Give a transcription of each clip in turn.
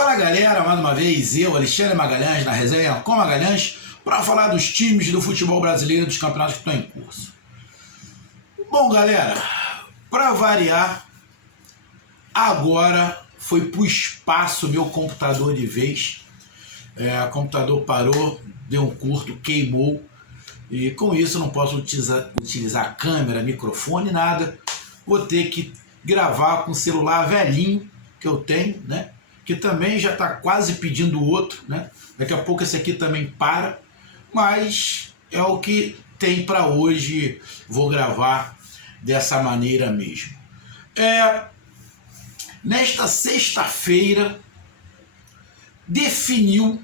Fala galera, mais uma vez eu, Alexandre Magalhães, na resenha com Magalhães, para falar dos times do futebol brasileiro, dos campeonatos que estão em curso. Bom galera, para variar, agora foi pro espaço meu computador de vez. O computador parou, deu um curto, queimou, e com isso eu não posso utilizar câmera, microfone, nada. Vou ter que gravar com o celular velhinho que eu tenho, né? Que também já está quase pedindo outro, né? Daqui a pouco esse aqui também para, mas é o que tem para hoje. Vou gravar dessa maneira mesmo. Nesta sexta-feira definiu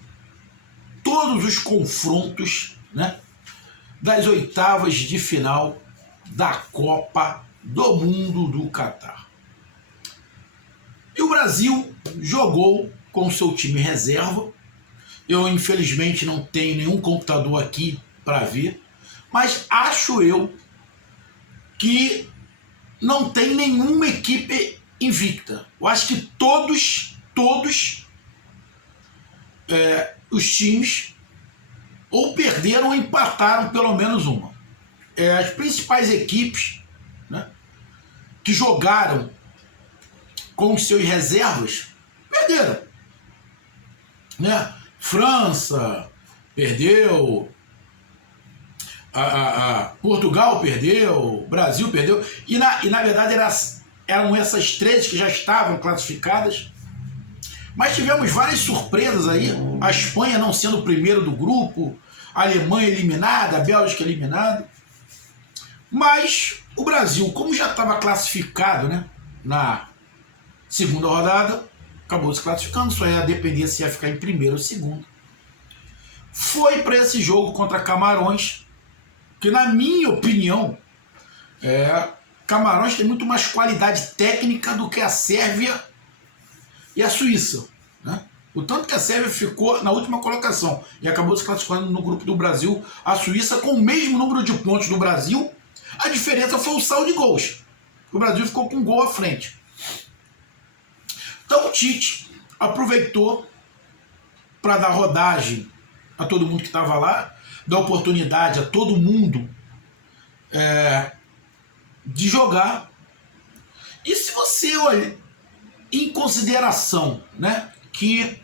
todos os confrontos, né, das oitavas de final da Copa do Mundo do Catar. E o Brasil jogou com o seu time reserva. Eu, infelizmente, não tenho nenhum computador aqui para ver, mas acho eu que não tem nenhuma equipe invicta. Eu acho que todos os times ou perderam ou empataram pelo menos uma. As principais equipes, né, que jogaram com os seus reservas, perderam. Né? França perdeu, Portugal perdeu, Brasil perdeu, e na verdade eram essas três que já estavam classificadas. Mas tivemos várias surpresas aí, a Espanha não sendo o primeiro do grupo, a Alemanha eliminada, a Bélgica eliminada. Mas o Brasil, como já estava classificado, né, na segunda rodada, acabou se classificando, só ia depender se ia ficar em primeiro ou segundo. Foi para esse jogo contra Camarões, que na minha opinião, Camarões tem muito mais qualidade técnica do que a Sérvia e a Suíça, né? O tanto que a Sérvia ficou na última colocação e acabou se classificando no grupo do Brasil, a Suíça com o mesmo número de pontos do Brasil, a diferença foi o saldo de gols. O Brasil ficou com um gol à frente. Então o Tite aproveitou para dar rodagem a todo mundo que estava lá, dar oportunidade a todo mundo de jogar. E se você olha em consideração, né, que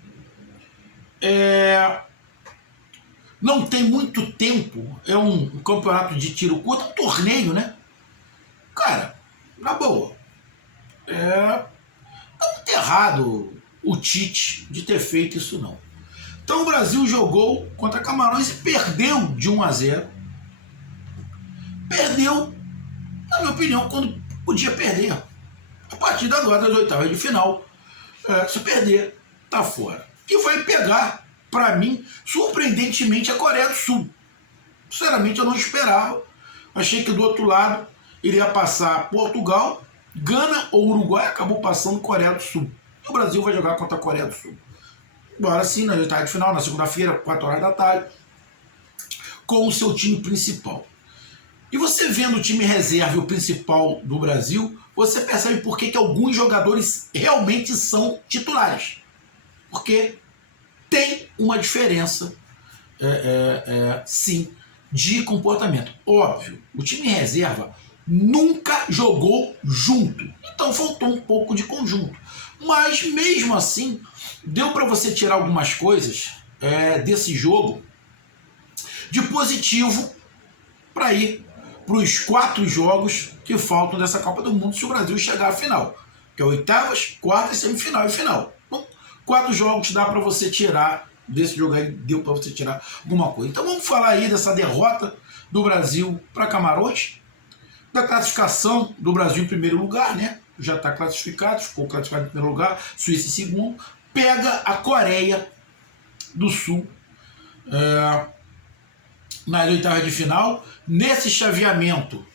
não tem muito tempo, é um campeonato de tiro curto, um torneio, né? Cara, na boa, não está errado o Tite de ter feito isso, não. Então o Brasil jogou contra Camarões e perdeu de 1-0. Perdeu, na minha opinião, quando podia perder. A partir de agora, das oitavas de final, se perder, tá fora. E vai pegar, para mim, surpreendentemente, a Coreia do Sul. Sinceramente, eu não esperava. Achei que do outro lado iria passar Portugal, Gana ou Uruguai, acabou passando Coreia do Sul. E o Brasil vai jogar contra a Coreia do Sul. Agora sim, na oitava de final, na segunda-feira, 4 horas da tarde, com o seu time principal. E você vendo o time reserva e o principal do Brasil, você percebe por que alguns jogadores realmente são titulares. Porque tem uma diferença, sim, de comportamento. Óbvio, o time reserva nunca jogou junto, então faltou um pouco de conjunto. Mas mesmo assim, deu para você tirar algumas coisas desse jogo de positivo para ir para os 4 jogos que faltam dessa Copa do Mundo se o Brasil chegar à final, que é oitavas, quartas, semifinal e final. Então, 4 jogos dá para você tirar desse jogo aí, deu para você tirar alguma coisa. Então vamos falar aí dessa derrota do Brasil para Camarões, da classificação do Brasil em primeiro lugar, né? Já está classificado, ficou classificado em primeiro lugar, Suíça em segundo, pega a Coreia do Sul nas oitavas de final. Nesse chaveamento,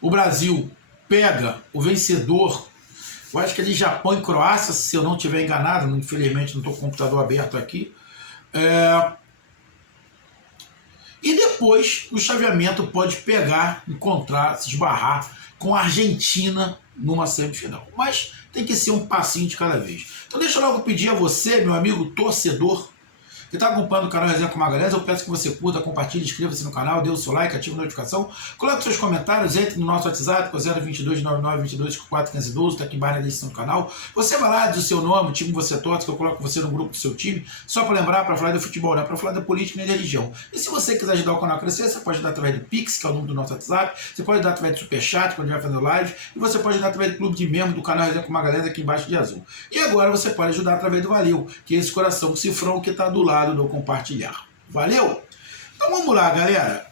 o Brasil pega o vencedor, eu acho que é de Japão e Croácia, se eu não estiver enganado, infelizmente não estou com o computador aberto aqui. E depois o chaveamento pode pegar, encontrar, se esbarrar com a Argentina numa semifinal. Mas tem que ser um passinho de cada vez. Então deixa eu logo pedir a você, meu amigo torcedor, que está acompanhando o canal Resenha com Magalhães, eu peço que você curta, compartilhe, inscreva-se no canal, dê o seu like, ative a notificação, coloque seus comentários, entre no nosso WhatsApp, com 022 99 22 54 15 12, está aqui embaixo na descrição do canal. Você vai lá, diz o seu nome, o time que você torce, que eu coloco você no grupo do seu time, só para lembrar, para falar de futebol, não é para falar da política nem da religião. E se você quiser ajudar o canal a crescer, você pode ajudar através do Pix, que é o número do nosso WhatsApp, você pode ajudar através do Superchat, quando a gente vai fazendo live, e você pode ajudar através do clube de membro do canal Resenha com Magalhães, aqui embaixo de azul. E agora você pode ajudar através do Valeu, que é esse coração cifrão que está do lado do compartilhar. Valeu? Então vamos lá, galera.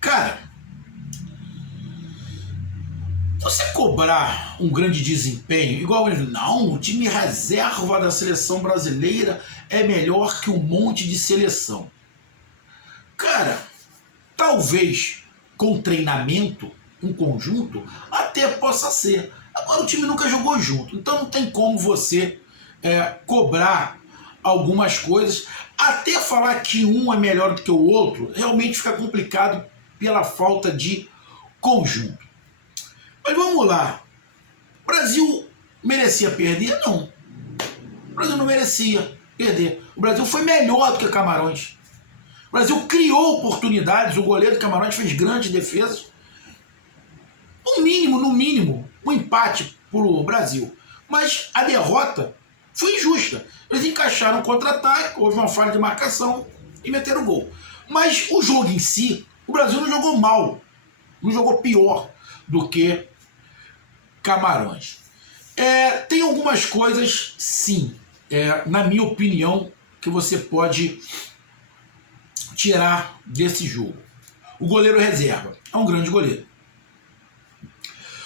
Cara, você cobrar um grande desempenho, igual ele, não, o time reserva da seleção brasileira é melhor que um monte de seleção. Cara, talvez com treinamento, um conjunto, até possa ser. Agora o time nunca jogou junto, então não tem como você cobrar algumas coisas, até falar que um é melhor do que o outro, realmente fica complicado pela falta de conjunto. Mas vamos lá. O Brasil merecia perder? Não. O Brasil não merecia perder. O Brasil foi melhor do que Camarões. O Brasil criou oportunidades, o goleiro de Camarões fez grandes defesas. No mínimo, um empate para o Brasil. Mas a derrota foi injusta. Eles encaixaram um contra-ataque, houve uma falha de marcação e meteram o gol. Mas o jogo em si, o Brasil não jogou mal, não jogou pior do que Camarões. Tem algumas coisas, sim, na minha opinião, que você pode tirar desse jogo. O goleiro reserva é um grande goleiro.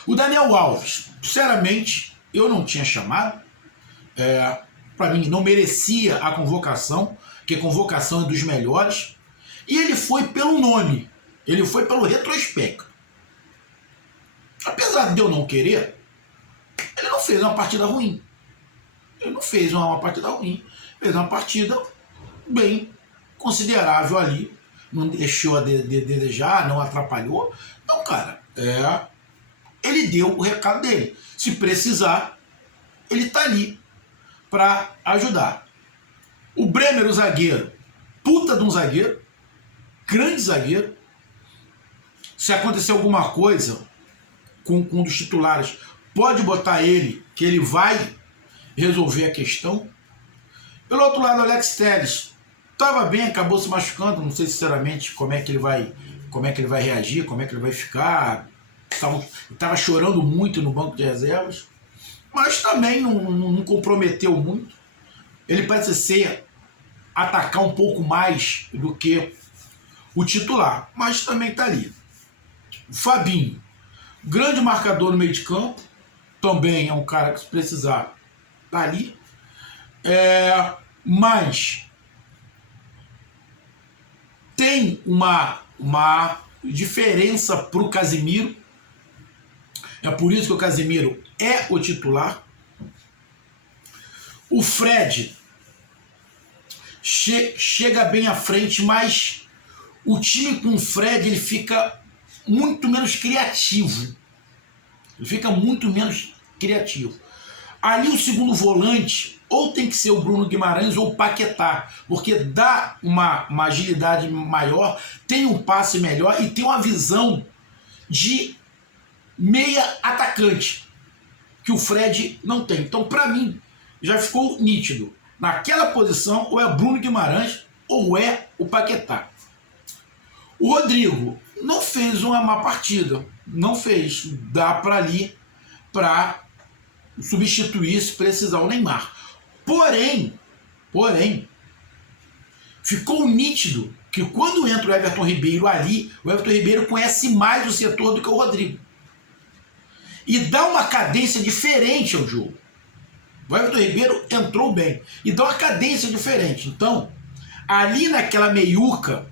O Daniel Alves, sinceramente, eu não tinha chamado. Para mim não merecia a convocação, porque a convocação é dos melhores, e ele foi pelo nome, ele foi pelo retrospecto. Apesar de eu não querer, ele não fez uma partida ruim. Ele não fez uma partida ruim, fez uma partida bem considerável ali, não deixou a desejar, não atrapalhou. Então, cara, ele deu o recado dele. Se precisar, ele está ali para ajudar. O Bremer, o zagueiro, puta de um zagueiro, grande zagueiro. Se acontecer alguma coisa com um dos titulares, pode botar ele, que ele vai resolver a questão. Pelo outro lado, o Alex Telles estava bem, acabou se machucando, não sei sinceramente como é que ele vai reagir, como é que ele vai ficar. Estava chorando muito no banco de reservas, mas também não comprometeu muito. Ele parece atacar um pouco mais do que o titular, mas também está ali. O Fabinho, grande marcador no meio de campo, também é um cara que, se precisar, está ali. Mas tem uma diferença para o Casemiro. É por isso que o Casemiro é o titular. O Fred chega bem à frente, mas o time com o Fred ele fica muito menos criativo. Ele fica muito menos criativo. Ali o segundo volante ou tem que ser o Bruno Guimarães ou o Paquetá, porque dá uma agilidade maior, tem um passe melhor e tem uma visão de meia atacante, que o Fred não tem. Então, para mim, já ficou nítido. Naquela posição, ou é Bruno Guimarães, ou é o Paquetá. O Rodrigo não fez uma má partida. Não fez. Dá para ali, para substituir, se precisar, o Neymar. Porém, ficou nítido que quando entra o Everton Ribeiro ali, o Everton Ribeiro conhece mais o setor do que o Rodrigo. E dá uma cadência diferente ao jogo. O Everton Ribeiro entrou bem. E dá uma cadência diferente. Então, ali naquela meiuca,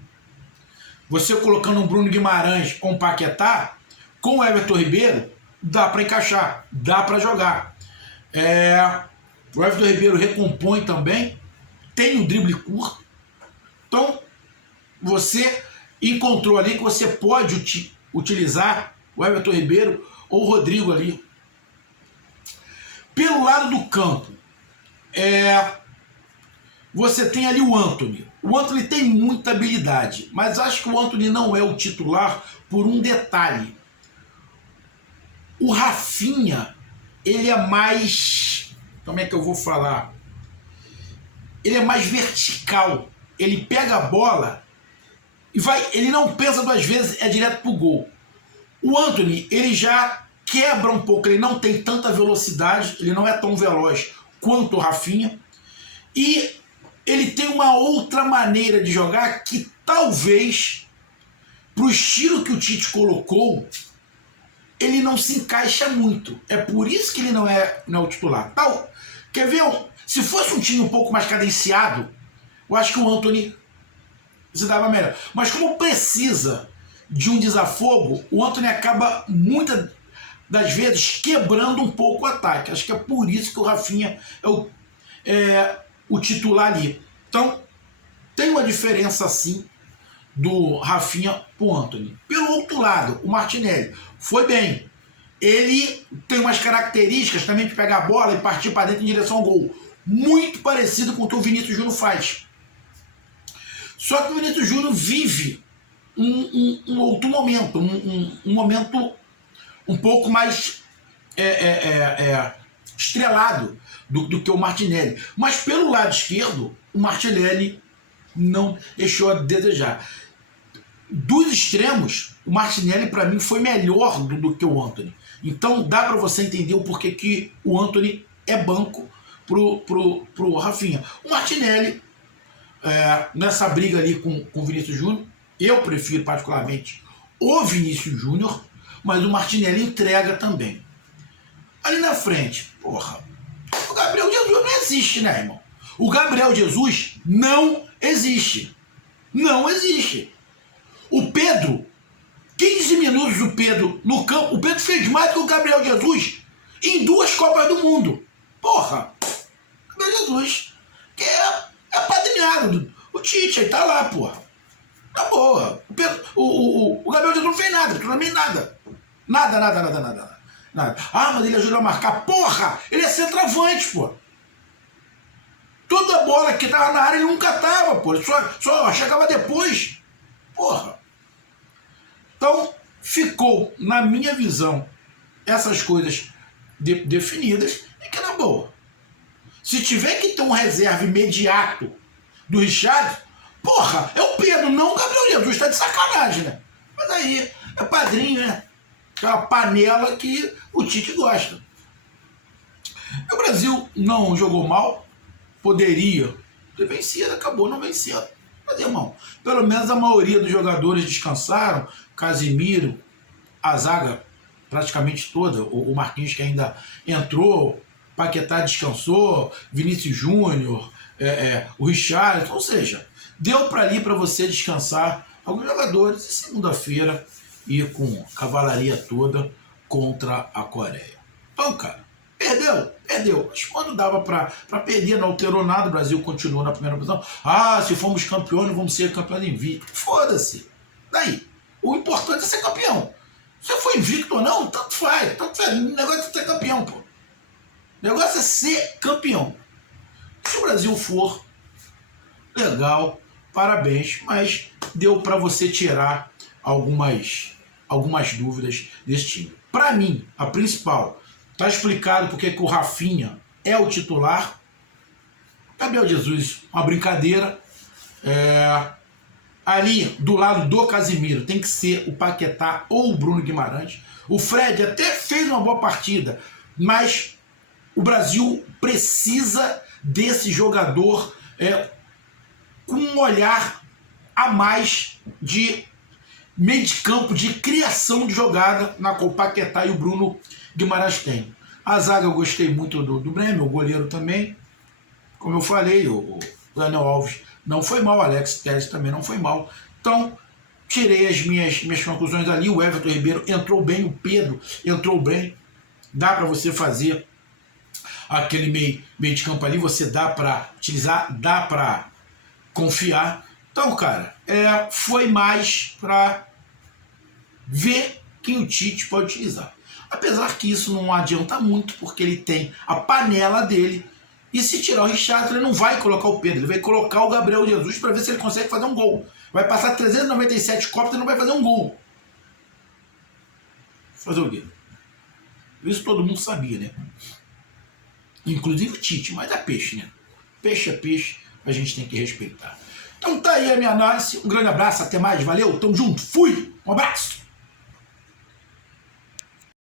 você colocando um Bruno Guimarães ou um Paquetá, com o Everton Ribeiro, dá para encaixar, dá para jogar. O Everton Ribeiro recompõe também, tem um drible curto. Então, você encontrou ali que você pode utilizar o Everton Ribeiro ou o Rodrigo ali. Pelo lado do campo, você tem ali o Antony. O Antony tem muita habilidade, mas acho que o Antony não é o titular por um detalhe. O Rafinha, ele é mais... Como é que eu vou falar? Ele é mais vertical. Ele pega a bola e vai... Ele não pensa duas vezes, é direto pro gol. O Antony, ele já quebra um pouco, ele não tem tanta velocidade, ele não é tão veloz quanto o Rafinha. E ele tem uma outra maneira de jogar que talvez, pro estilo que o Tite colocou, ele não se encaixa muito. É por isso que ele não é o titular. Quer ver? Se fosse um time um pouco mais cadenciado, eu acho que o Antony se dava melhor. Mas como precisa de um desafogo, o Antony acaba muitas das vezes quebrando um pouco o ataque. Acho que é por isso que o Rafinha é o titular ali. Então, tem uma diferença sim do Rafinha pro Antony. Pelo outro lado, o Martinelli foi bem. Ele tem umas características também de pegar a bola e partir para dentro em direção ao gol. Muito parecido com o que o Vinícius Júnior faz. Só que o Vinícius Júnior vive um outro momento. Um momento um pouco mais estrelado do que o Martinelli. Mas pelo lado esquerdo, o Martinelli não deixou a desejar. Dos extremos, o Martinelli para mim foi melhor do que o Antony. Então dá para você entender o porquê que o Antony é banco pro Rafinha. O Martinelli, nessa briga ali com o Vinícius Júnior, eu prefiro particularmente o Vinícius Júnior, mas o Martinelli entrega também. Ali na frente, porra, o Gabriel Jesus não existe, né, irmão? O Gabriel Jesus não existe. Não existe. O Pedro, 15 minutos o Pedro no campo, o Pedro fez mais que o Gabriel Jesus em 2 Copas do Mundo. Porra, o Gabriel Jesus que é padrinhado. O Tite, ele tá lá, porra. Tá boa. O Gabriel Jesus não fez nada, também nada. Nada. Ah, mas ele ajuda a marcar. Porra, ele é centroavante, pô. Toda bola que tava na área ele nunca tava, pô. Ele só chegava depois. Porra. Então, ficou, na minha visão, essas coisas definidas e que na boa. Se tiver que ter um reserva imediato do Richard, porra, é o Pedro, não o Gabriel Jesus. Tá de sacanagem, né? Mas aí, é padrinho, né? Aquela panela que o Tite gosta. O Brasil não jogou mal, poderia ter vencido, acabou não vencendo. Mas, irmão, pelo menos a maioria dos jogadores descansaram. Casimiro, a zaga praticamente toda, o Marquinhos que ainda entrou, Paquetá descansou, Vinícius Júnior, o Richard, ou seja, deu para ali para você descansar alguns jogadores e segunda-feira ir com a cavalaria toda contra a Coreia. Então, cara, perdeu. Mas quando dava para perder, não alterou nada, o Brasil continuou na primeira posição. Ah, se formos campeões, vamos ser campeões invicto. Foda-se. Daí, o importante é ser campeão. Se você for invicto ou não, tanto faz. O negócio é ser campeão, pô. O negócio é ser campeão. Se o Brasil for, legal, parabéns, mas deu para você tirar algumas dúvidas desse time. Para mim, a principal, tá explicado porque que o Rafinha é o titular. Gabriel Jesus, uma brincadeira. Ali, do lado do Casimiro, tem que ser o Paquetá ou o Bruno Guimarães. O Fred até fez uma boa partida, mas o Brasil precisa desse jogador com um olhar a mais de meio de campo, de criação de jogada, na qual o Paquetá e o Bruno Guimarães têm. A zaga eu gostei muito do Breno, o goleiro também. Como eu falei, o Daniel Alves não foi mal, o Alex Telles também não foi mal. Então, tirei as minhas conclusões ali. O Everton Ribeiro entrou bem, o Pedro entrou bem. Dá para você fazer aquele meio de campo ali, você dá para utilizar, dá para confiar. Então, cara, foi mais para ver quem o Tite pode utilizar. Apesar que isso não adianta muito, porque ele tem a panela dele. E se tirar o Richarlison, ele não vai colocar o Pedro, ele vai colocar o Gabriel Jesus para ver se ele consegue fazer um gol. Vai passar 397 Copas e não vai fazer um gol. Fazer o quê? Isso todo mundo sabia, né? Inclusive o Tite, mas é peixe, né? Peixe é peixe, a gente tem que respeitar. Então tá aí a minha análise. Um grande abraço, até mais, valeu, tamo junto, fui, um abraço!